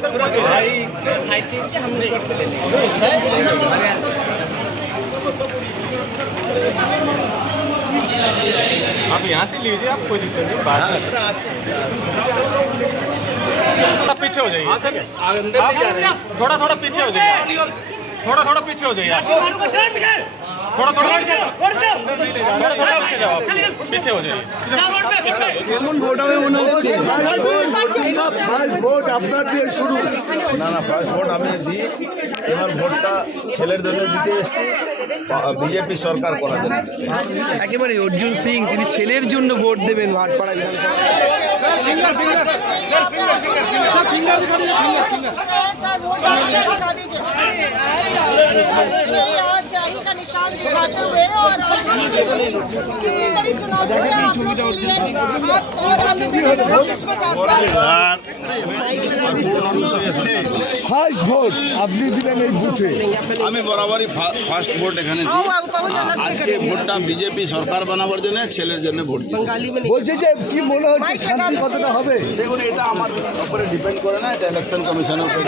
आप यहाँ से लीजिए, आप कोई दिक्कत नहीं। बात पीछे हो जाइए, थोड़ा थोड़ा पीछे हो जाइए, थोड़ा थोड़ा पीछे हो जाइए, थोड़ा थोड़ा पीछे जाओ, पीछे हो जाइए। ভোট আপনার দিয়ে শুরু না না ফার্স্ট ভোট আমি দিই এবার ভোটটা ছেলের জন্য দিতে এসেছি বিজেপি সরকার করার জন্য। একেবারে অর্জুন সিং তিনি ছেলের জন্য ভোট দেবেন ভাটপাড়া शाही का निशान दिखाते हुए और कितनी बड़ी चुनौती है आप लोग के लिए और हम किस्मत ফার্স্ট ভোট আপনি দিলেন এই বুথে আমি বরাবরই ফার্স্ট ভোট এখানে দিই। আজকে ভোটটা বিজেপি সরকার বানাবার জন্য ছেলের জন্য ভোট দিই। বলছে যে কি মনে হচ্ছে শান্তি কতটা হবে দেখুন এটা আমার উপরে ডিপেন্ড করে না, এটা ইলেকশন কমিশনের উপরে।